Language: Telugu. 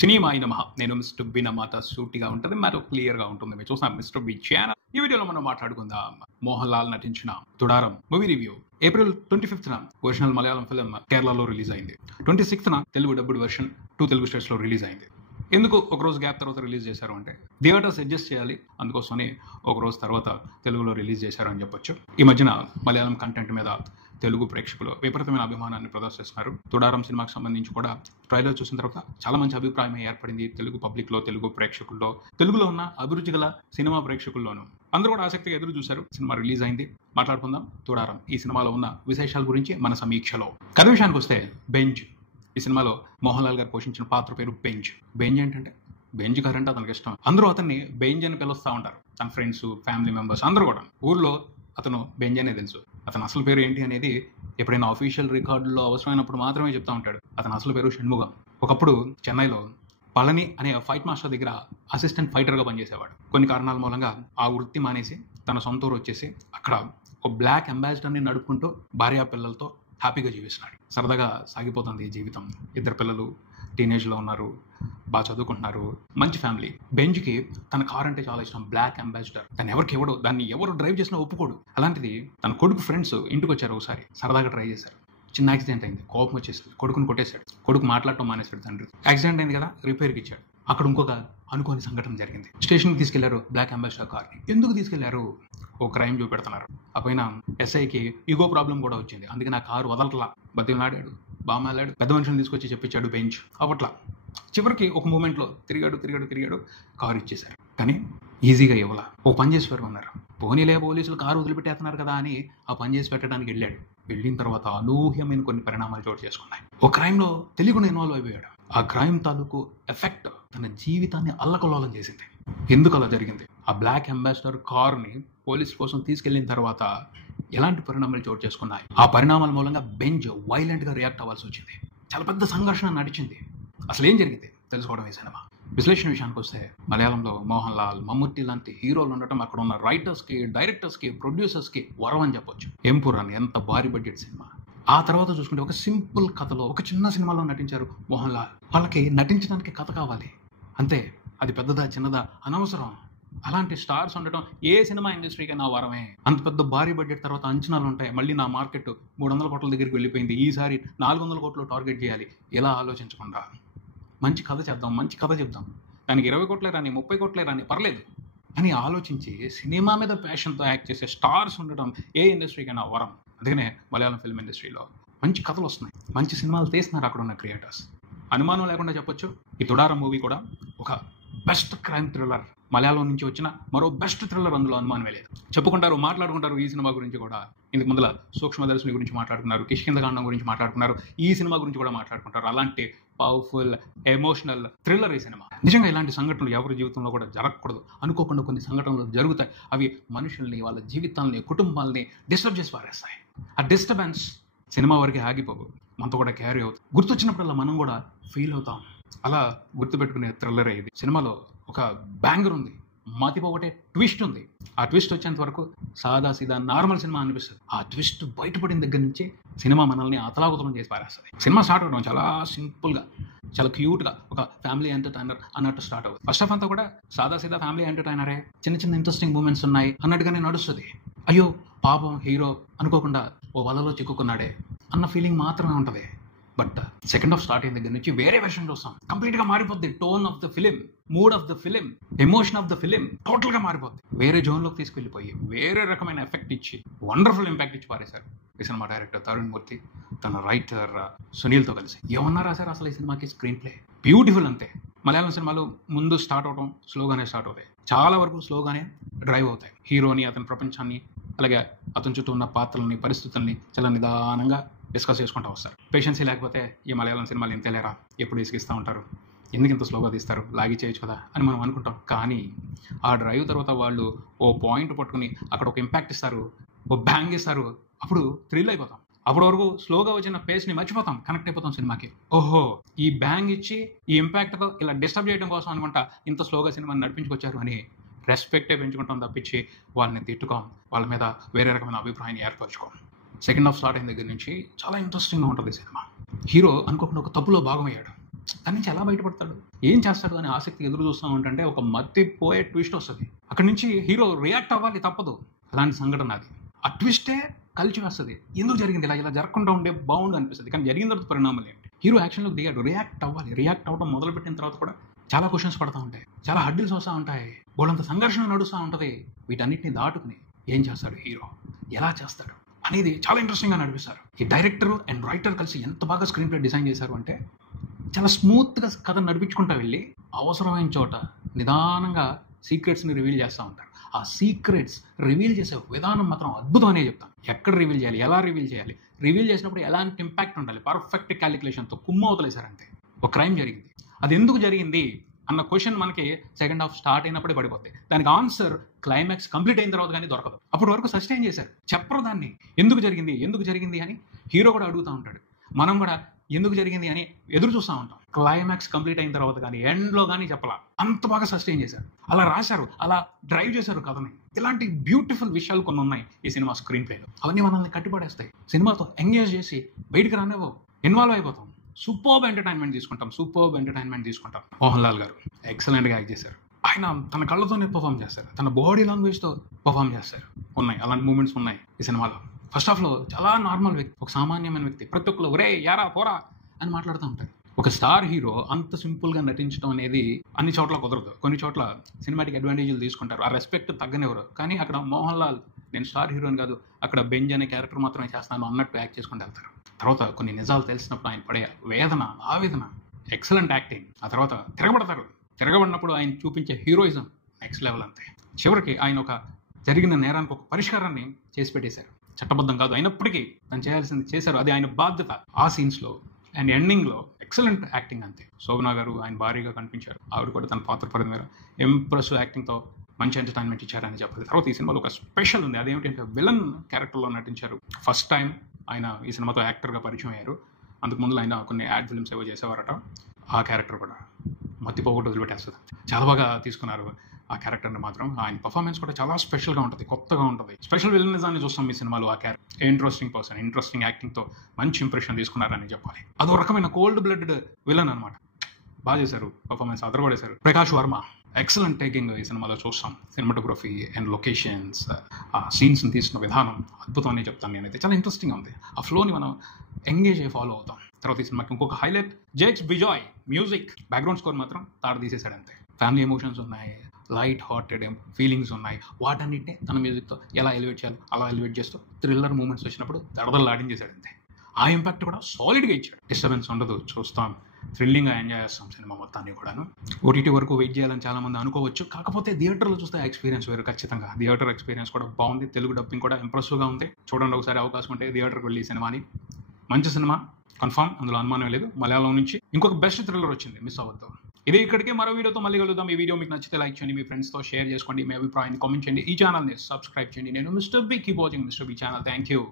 సినిమా అయిన మహా నేను మిస్టర్ బి నా మాట సూటిగా ఉంటుంది, మరో క్లియర్గా ఉంటుంది. మీరు చూసిన మిస్టర్ బి ఛానల్. ఈ వీడియోలో మనం మాట్లాడుకుందాం మోహన్ లాల్ నటించిన Thudarum movie review. April 25th original Malayalam film కేరళలో రిలీజ్ అయింది. 26th Telugu dubbed version 2 Telugu స్టేట్స్లో రిలీజ్ అయింది. ఎందుకు ఒక రోజు గ్యాప్ తర్వాత రిలీజ్ చేశారు అంటే థియేటర్స్ అడ్జస్ట్ చేయాలి, అందుకోసమని ఒక రోజు తర్వాత తెలుగులో రిలీజ్ చేశారు అని చెప్పొచ్చు. ఈ మధ్యన మలయాళం కంటెంట్ మీద తెలుగు ప్రేక్షకులు విపరీతమైన అభిమానాన్ని ప్రదర్శిస్తున్నారు. తుడారం సినిమాకి సంబంధించి కూడా ట్రైలర్ చూసిన తర్వాత చాలా మంచి అభిప్రాయం ఏర్పడింది తెలుగు పబ్లిక్లో, తెలుగు ప్రేక్షకుల్లో, తెలుగులో ఉన్న అభిరుచి గల సినిమా ప్రేక్షకుల్లోనూ. అందరూ కూడా ఆసక్తిగా ఎదురు చూశారు. సినిమా రిలీజ్ అయింది. మాట్లాడుకుందాం తుడారం ఈ సినిమాలో ఉన్న విశేషాల గురించి మన సమీక్షలో. కథ విషయానికి వస్తే బెంజ్ ఈ సినిమాలో మోహన్ లాల్ గారు పోషించిన పాత్ర పేరు బెంజ్. బెంజ్ ఏంటంటే బెంజ్ గారు అంటే అతనికి ఇష్టం. అందరూ అతన్ని బెంజ్ అని పిలుస్తూ ఉంటారు. తన ఫ్రెండ్స్, ఫ్యామిలీ మెంబర్స్ అందరూ కూడా. ఊర్లో అతను బెంజ్ అనే తెలుసు. అతని అసలు పేరు ఏంటి అనేది ఎప్పుడైనా ఆఫీషియల్ రికార్డుల్లో అవసరమైనప్పుడు మాత్రమే చెప్తా ఉంటాడు. అతని అసలు పేరు షణ్ముగం. ఒకప్పుడు చెన్నైలో పళని అనే ఫైట్ మాస్టర్ దగ్గర అసిస్టెంట్ ఫైటర్గా పనిచేసేవాడు. కొన్ని కారణాల మూలంగా ఆ వృత్తి మానేసి తన సొంత ఊరు వచ్చేసి అక్కడ ఒక బ్లాక్ అంబాసిడర్ని నడుపుకుంటూ భార్యా పిల్లలతో హ్యాపీగా జీవిస్తున్నాడు. సరదాగా సాగిపోతుంది ఈ జీవితం. 2 పిల్లలు టీనేజ్లో ఉన్నారు, బాగా చదువుకుంటున్నారు, మంచి ఫ్యామిలీ. బెంజ్కి తన కార్ అంటే చాలా ఇష్టం, బ్లాక్ అంబాసిడర్. దాన్ని ఎవరికి ఇవ్వడు, దాన్ని ఎవరు డ్రైవ్ చేసినా ఒప్పుకోడు. అలాంటిది తన కొడుకు ఫ్రెండ్స్ ఇంటికి వచ్చారు. ఒకసారి సరదాగా ట్రై చేశారు. చిన్న యాక్సిడెంట్ అయింది, కోపం వచ్చేసింది, కొడుకుని కొట్టేశాడు. కొడుకు మాట్లాడటం మానేశాడు. తండ్రి యాక్సిడెంట్ అయింది కదా, రిపేర్కి ఇచ్చాడు. అక్కడ ఇంకొక అనుకోని సంఘటన జరిగింది. స్టేషన్కి తీసుకెళ్లారు బ్లాక్ అంబాసిడర్ కార్ని. ఎందుకు తీసుకెళ్లారు? ఓ క్రైమ్ చూపెడుతున్నారు. ఆ పైన ఎస్ఐకి ఈగో ప్రాబ్లం కూడా వచ్చింది. అందుకే నా కారు వదలట్లా. బతిమలాడాడు, బామాలాడు, పెద్ద మనుషులను తీసుకొచ్చి చెప్పించాడు బెంచ్. అవట్లా చివరికి ఒక మూమెంట్లో తిరిగాడు, కారు ఇచ్చేశారు. కానీ ఈజీగా ఇవ్వలా. ఓ పని చేసి పెట్టమన్నారు. పోనీలే, పోలీసులు కారు వదిలిపెట్టేస్తున్నారు కదా అని ఆ పని చేసి పెట్టడానికి వెళ్ళాడు. వెళ్ళిన తర్వాత అనూహ్యమైన కొన్ని పరిణామాలు చోటు చేసుకున్నాయి. ఒక క్రైమ్లో తెలియకుండా ఇన్వాల్వ్ అయిపోయాడు. ఆ క్రైమ్ తాలూకు ఎఫెక్ట్ తన జీవితాన్ని అల్లకల్లోలం చేసింది. ఎందుకు అలా జరిగింది? ఆ బ్లాక్ అంబాసిడర్ కారుని పోలీస్ కోసం తీసుకెళ్లిన తర్వాత ఎలాంటి పరిణామాలు చోటు చేసుకున్నాయి? ఆ పరిణామాల మూలంగా బెంజ్ వైలెంట్గా రియాక్ట్ అవ్వాల్సి వచ్చింది. చాలా పెద్ద సంఘర్షణ నడిచింది. అసలు ఏం జరిగింది తెలుసుకోవడం ఈ సినిమా. విశ్లేషణ విషయానికి వస్తే మలయాళంలో మోహన్ లాల్, మమ్ముట్టి లాంటి హీరోలు ఉండటం అక్కడ ఉన్న రైటర్స్కి, డైరెక్టర్స్కి, ప్రొడ్యూసర్స్కి వరం అని చెప్పొచ్చు. ఎంపురాన్ ఎంత భారీ బడ్జెట్ సినిమా. ఆ తర్వాత చూసుకుంటే ఒక సింపుల్ కథలో ఒక చిన్న సినిమాలో నటించారు మోహన్ లాల్. వాళ్ళకి నటించడానికి కథ కావాలి అంతే. అది పెద్దదా చిన్నదా అనవసరం. అలాంటి స్టార్స్ ఉండటం ఏ సినిమా ఇండస్ట్రీకైనా వరమే. అంత పెద్ద భారీ బడ్జెట్ తర్వాత అంచనాలు ఉంటాయి. మళ్ళీ నా మార్కెట్ 300 కోట్ల దగ్గరికి వెళ్ళిపోయింది, ఈసారి 400 కోట్లు టార్గెట్ చేయాలి. ఇలా ఆలోచించకుండా మంచి కథ చేద్దాం, మంచి కథ చెప్దాం, దానికి 20 కోట్లే రాని, 30 కోట్లే రాని, పర్లేదు అని ఆలోచించి సినిమా మీద ప్యాషన్తో యాక్ట్ చేసే స్టార్స్ ఉండటం ఏ ఇండస్ట్రీకైనా వరం. అందుకనే మలయాళం ఫిల్మ్ ఇండస్ట్రీలో మంచి కథలు వస్తున్నాయి, మంచి సినిమాలు తీస్తున్నారు అక్కడ ఉన్న క్రియేటర్స్. అనుమానం లేకుండా చెప్పొచ్చు, ఈ తుడారం మూవీ కూడా ఒక బెస్ట్ క్రైమ్ థ్రిల్లర్. మలయాళం నుంచి వచ్చిన మరో బెస్ట్ థ్రిల్లర్, అందులో అనుమానమే లేదు. చెప్పుకుంటారు, మాట్లాడుకుంటారు ఈ సినిమా గురించి కూడా. ఇందుకు ముందల సూక్ష్మదర్శిని గురించి మాట్లాడుకున్నారు, కిష్కింధకాండం గురించి మాట్లాడుకున్నారు, ఈ సినిమా గురించి కూడా మాట్లాడుకుంటారు. అలాంటి పవర్ఫుల్ ఎమోషనల్ థ్రిల్లర్ ఈ సినిమా. నిజంగా ఇలాంటి సంఘటనలు ఎవరి జీవితంలో కూడా జరగకూడదు. అనుకోకుండా కొన్ని సంఘటనలు జరుగుతాయి. అవి మనుషుల్ని, వాళ్ళ జీవితాలని, కుటుంబాలని డిస్టర్బ్ చేసి పారేస్తాయి. ఆ డిస్టర్బెన్స్ సినిమా వరకు ఆగిపోవు, మనతో కూడా క్యారీ అవుతుంది. గుర్తొచ్చినప్పుడల్లా మనం కూడా ఫీల్ అవుతాం. అలా గుర్తుపెట్టుకునే థ్రిల్లరే ఇది. సినిమాలో ఒక బ్యాంగర్ ఉంది, మతిపోగొట్టే ట్విస్ట్ ఉంది. ఆ ట్విస్ట్ వచ్చేంత వరకు సాదా సీదా నార్మల్ సినిమా అనిపిస్తుంది. ఆ ట్విస్ట్ బయటపడిన దగ్గర నుంచి సినిమా మనల్ని అతలాకుతలం చేసి పారేస్తుంది. సినిమా స్టార్ట్ అవడం చాలా సింపుల్గా, చాలా క్యూట్గా ఒక ఫ్యామిలీ ఎంటర్టైనర్ అన్నట్టు స్టార్ట్ అవుతుంది. ఫస్ట్ ఆఫ్ అంతా కూడా సాదా సీదా ఫ్యామిలీ ఎంటర్టైనరే, చిన్న చిన్న ఇంట్రెస్టింగ్ మూమెంట్స్ ఉన్నాయి అన్నట్టుగానే నడుస్తుంది. అయ్యో పాపం హీరో అనుకోకుండా ఓ వలలో చిక్కుకున్నాడే అన్న ఫీలింగ్ మాత్రమే ఉంటుంది. బట్ సెకండ్ హాఫ్ స్టార్ట్ అయిన దగ్గర నుంచి వేరే వెర్షన్ చూస్తాం. కంప్లీట్గా మారిపోద్ది. Tone of the film, mood of the film, emotion of the film టోటల్గా మారిపోద్ది. వేరే జోన్లోకి తీసుకెళ్ళిపోయి వేరే రకమైన ఎఫెక్ట్ ఇచ్చి వండర్ఫుల్ ఇంపాక్ట్ ఇచ్చి పారేశారు ఈ సినిమా డైరెక్టర్ తరుణ్ మూర్తి తన రైటర్ సునీల్తో కలిసి. ఏమన్నా రాశారు అసలు ఈ సినిమాకి? స్క్రీన్ ప్లే బ్యూటిఫుల్ అంతే. మలయాళం సినిమాలు ముందు స్టార్ట్ అవడం స్లోగానే స్టార్ట్ అవుతాయి, చాలా వరకు స్లోగానే డ్రైవ్ అవుతాయి. హీరోని, అతని ప్రపంచాన్ని, అలాగే అతని చుట్టూ ఉన్న పాత్రలని, పరిస్థితుల్ని చాలా నిదానంగా డిస్కస్ చేసుకుంటూ వస్తారు. పేషెన్సీ లేకపోతే ఈ మలయాళం సినిమాలు ఇంతేలేరా, ఎప్పుడు ఇసుకిస్తూ ఉంటారు, ఎందుకు ఇంత స్లోగా తీస్తారు, లాగి చేయొచ్చు కదా అని మనం అనుకుంటాం. కానీ ఆ డ్రైవ్ తర్వాత వాళ్ళు ఓ పాయింట్ పట్టుకుని అక్కడ ఒక ఇంపాక్ట్ ఇస్తారు, ఓ బ్యాంగ్ ఇస్తారు, అప్పుడు థ్రిల్ అయిపోతాం. అప్పటి వరకు స్లోగా వచ్చిన పేస్ని మర్చిపోతాం, కనెక్ట్ అయిపోతాం సినిమాకి. ఓహో, ఈ బ్యాంగ్ ఇచ్చి ఈ ఇంపాక్ట్తో ఇలా డిస్టర్బ్ చేయడం కోసం అనుకుంటా ఇంత స్లోగా సినిమాని నడిపించుకొచ్చారు అని రెస్పెక్టే పెంచుకుంటాం తప్పించి వాళ్ళని తిట్టుకోం, వాళ్ళ మీద వేరే రకమైన అభిప్రాయాన్ని ఏర్పరచుకోం. సెకండ్ హాఫ్ స్టార్ట్ అయిన దగ్గర నుంచి చాలా ఇంట్రెస్టింగ్గా ఉంటుంది సినిమా. హీరో అనుకోకుండా ఒక తప్పులో భాగమయ్యాడు. దాని నుంచి ఎలా బయటపడతాడు, ఏం చేస్తాడు అని ఆసక్తి ఎదురు చూస్తూ ఉంటుంటే ఒక మత్తిపోయే ట్విస్ట్ వస్తుంది. అక్కడి నుంచి హీరో రియాక్ట్ అవ్వాలి, తప్పదు. అలాంటి సంఘటన అది. ఆ ట్విస్టే కలిసి వస్తుంది. ఎందుకు జరిగింది ఇలా జరగకుండా ఉండే బాగుండు అనిపిస్తుంది. కానీ జరిగిన తర్వాత పరిణామాలు ఏంటి? హీరో యాక్షన్లోకి దిగాడు, రియాక్ట్ అవ్వాలి. రియాక్ట్ అవ్వడం మొదలుపెట్టిన తర్వాత కూడా చాలా క్వశ్చన్స్ పడుతూ ఉంటాయి, చాలా హడ్డిల్స్ వస్తూ ఉంటాయి, వాళ్ళంత సంఘర్షణ నడుస్తూ ఉంటుంది. వీటన్నిటిని దాటుకుని ఏం చేస్తాడు హీరో, ఎలా చేస్తాడు అనేది చాలా ఇంట్రెస్టింగ్గా నడిపిస్తారు. ఈ డైరెక్టర్ అండ్ రైటర్ కలిసి ఎంత బాగా స్క్రీన్ ప్లే డిజైన్ చేశారు అంటే చాలా స్మూత్గా కథ నడిపించుకుంటూ వెళ్ళి అవసరమైన చోట నిదానంగా సీక్రెట్స్ని రివీల్ చేస్తూ ఉంటారు. ఆ సీక్రెట్స్ రివీల్ చేసే విధానం మాత్రం అద్భుతం అనే చెప్తాను. ఎక్కడ రివీల్ చేయాలి, ఎలా రివీల్ చేయాలి, రివీల్ చేసినప్పుడు ఎలాంటి ఇంపాక్ట్ ఉండాలి, పర్ఫెక్ట్ క్యాలిక్యులేషన్తో కుమ్మ అవతలేశారంతే. ఒక క్రైమ్ జరిగింది, అది ఎందుకు జరిగింది అన్న క్వశ్చన్ మనకి సెకండ్ హాఫ్ స్టార్ట్ అయినప్పుడే పడిపోతాయి. దానికి ఆన్సర్ క్లైమాక్స్ కంప్లీట్ అయిన తర్వాత కానీ దొరకదు. అప్పటి వరకు సస్టైన్ చేశారు, చెప్పరు దాన్ని ఎందుకు జరిగింది అని హీరో కూడా అడుగుతూ ఉంటాడు. మనం కూడా ఎందుకు జరిగింది అని ఎదురు చూస్తూ ఉంటాం. క్లైమాక్స్ కంప్లీట్ అయిన తర్వాత కానీ ఎండ్లో కానీ చెప్పాల, అంత బాగా సస్టైన్ చేశారు, అలా రాశారు, అలా డ్రైవ్ చేశారు కథని. ఇలాంటి బ్యూటిఫుల్ విషయాలు కొన్ని ఉన్నాయి ఈ సినిమా స్క్రీన్ ప్లేలో. అవన్నీ మనల్ని కట్టిపడేస్తాయి, సినిమాతో ఎంగేజ్ చేసి బయటికి రానివ్వవు, ఇన్వాల్వ్ అయిపోతాం. సూపర్బ్ ఎంటర్టైన్మెంట్ తీసుకుంటాం. మోహన్ లాల్ గారు ఎక్సలెంట్గా యాక్ట్ చేశారు. ఆయన తన కళ్ళతోనే పర్ఫామ్ చేస్తారు, తన బాడీ లాంగ్వేజ్తో పర్ఫామ్ చేస్తారు. అలాంటి మూమెంట్స్ ఉన్నాయి ఈ సినిమాలో. ఫస్ట్ హాఫ్లో చాలా నార్మల్ వ్యక్తి, ఒక సామాన్యమైన వ్యక్తి, ప్రతి ఒక్కరు ఒరే యారా పోరా అని మాట్లాడుతూ ఉంటారు. ఒక స్టార్ హీరో అంత సింపుల్గా నటించడం అనేది అన్ని చోట్ల కుదరదు. కొన్ని చోట్ల సినిమాటిక్ అడ్వాంటేజ్లు తీసుకుంటారు, ఆ రెస్పెక్ట్ తగ్గనివ్వరు. కానీ అక్కడ మోహన్ లాల్ నేను స్టార్ హీరో అని కాదు, అక్కడ బెంజ్ అనే క్యారెక్టర్ మాత్రమే చేస్తాను అన్నట్టు యాక్ట్ చేసుకుంటూ వెళ్తారు. తర్వాత కొన్ని నిజాలు తెలిసినప్పుడు ఆయన పడే ఆవేదన, ఎక్సలెంట్ యాక్టింగ్. ఆ తర్వాత తిరగబడినప్పుడు ఆయన చూపించే హీరోయిజం నెక్స్ట్ లెవెల్ అంతే. చివరికి ఆయన ఒక జరిగిన నేరానికి ఒక పరిష్కారాన్ని చేసి పెట్టేశారు. చట్టబద్ధం కాదు అయినప్పటికీ తను చేయాల్సింది చేశారు, అది ఆయన బాధ్యత. ఆ సీన్స్లో అండ్ ఎండింగ్లో ఎక్సలెంట్ యాక్టింగ్ అంతే. శోభనా గారు ఆయన భారీగా కనిపించారు, ఆవిడ కూడా తన పాత్ర పరిధిలో ఇంప్రెసివ్ యాక్టింగ్తో మంచి ఎంటర్టైన్మెంట్ ఇచ్చారని చెప్పాలి. తర్వాత ఈ సినిమాలో ఒక స్పెషల్ ఉంది, అదేమిటంటే విలన్ క్యారెక్టర్లో నటించారు. ఫస్ట్ టైం ఆయన ఈ సినిమాతో యాక్టర్గా పరిచయం అయ్యారు. అందుకు ముందు ఆయన కొన్ని యాడ్ ఫిల్మ్స్ ఏవో చేసేవారట. ఆ క్యారెక్టర్ కూడా మత్తిపోగొట్టు వదిలిపెట్టేస్తుంది. చాలా బాగా తీసుకున్నారు ఆ క్యారెక్టర్ని మాత్రం. ఆయన పర్ఫార్మెన్స్ కూడా చాలా స్పెషల్గా ఉంటుంది, కొత్తగా ఉంటుంది. స్పెషల్ విలనిజాన్ని చూస్తాం ఈ సినిమాలో. ఆ క్యారెక్టర్ ఇంట్రెస్టింగ్ పర్సన్, ఇంట్రెస్టింగ్ యాక్టింగ్తో మంచి ఇంప్రెషన్ తీసుకున్నారని చెప్పాలి. అదో రకమైన కోల్డ్ బ్లడెడ్ విలన్ అనమాట. బాగా చేశారు, పర్ఫార్మెన్స్ అదరగొడేశారు. ప్రకాష్ వర్మ ఎక్సలెంట్ టేకింగ్ ఈ సినిమాలో చూస్తాం. సినిమాటోగ్రఫీ అండ్ లొకేషన్స్, ఆ సీన్స్ని తీసిన విధానం అద్భుతం అని చెప్తాను నేనైతే. చాలా ఇంట్రెస్టింగ్గా ఉంది, ఆ ఫ్లోని మనం ఎంగేజ్ అయ్యి ఫాలో అవుతాం. తర్వాత ఈ సినిమాకి ఇంకొక highlight Jakes Bejoy music, background score మాత్రం తాడు తీసేశాడు అంతే. ఫ్యామిలీ ఎమోషన్స్ ఉన్నాయి, లైట్ హార్టెడ్ ఫీలింగ్స్ ఉన్నాయి, వాటన్నిటిని తన మ్యూజిక్తో ఎలా ఎలివేట్ చేయాలి అలా ఎలివేట్ చేస్తూ థ్రిల్లర్ మూమెంట్స్ వచ్చినప్పుడు దడదల్లాడించేశాడు అంతే. ఆ ఇంపాక్ట్ కూడా సాలిడ్గా ఇచ్చాడు, డిస్టర్బెన్స్ ఉండదు, చూస్తాం, థ్రిల్లింగ్గా ఎంజాయ్ చేస్తాం సినిమా మొత్తాన్ని కూడాను. ఓటీటీ వరకు వెయిట్ చేయాలని చాలా మంది అనుకోవచ్చు, కాకపోతే థియేటర్లో చూస్తే ఎక్స్పీరియన్స్ వేరు ఖచ్చితంగా. థియేటర్ ఎక్స్పీరియన్స్ కూడా బాగుంది, తెలుగు డబ్బింగ్ కూడా ఇంప్రెసివ్గా ఉంది. చూడండి ఒకసారి అవకాశం ఉంటే థియేటర్కి వెళ్ళి సినిమాని. మంచి సినిమా కన్ఫర్మ్, అందులో అనుమానం లేదు. మలయాళం నుంచి ఇంకొక బెస్ట్ థ్రిల్లర్ వచ్చింది, మిస్ అవ్వద్దు. ఇది ఇక్కడికే, మరో వీడియోతో మళ్ళీ కలుద్దాం. ఈ వీడియో మీకు నచ్చితే లైక్ చేయండి, మీ ఫ్రెండ్స్తో షేర్ చేసుకోండి, మీ అభిప్రాయాన్ని కామెంట్ చేయండి, ఈ ఛానల్ని సబ్స్క్రైబ్ చేయండి. నేను mister B, keep watching mister B channel. Thank you.